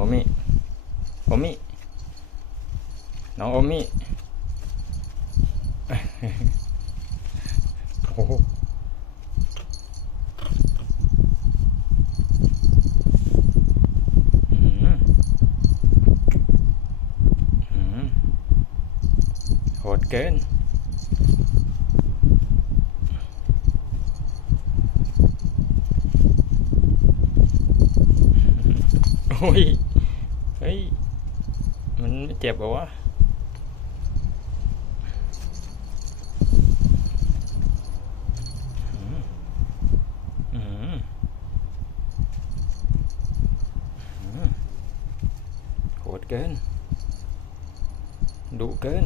โอมิโอมิน้องโอมิโอ้โหดเกินโอ้ย เฮ้ย มันเจ็บเหรอวะโหดเกิน ดุเกิน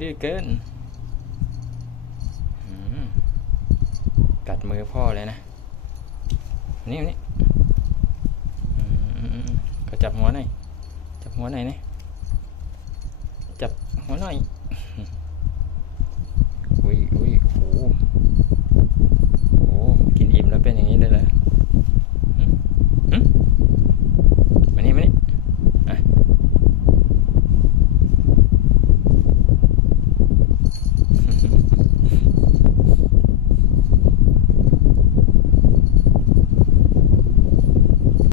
ดื้อเกิน กัดมือพ่อเลยนะ นี่นี่อืมอืม อืมก็จับหัวหน่อย จับหัวหน่อยนะ จับหัวหน่อย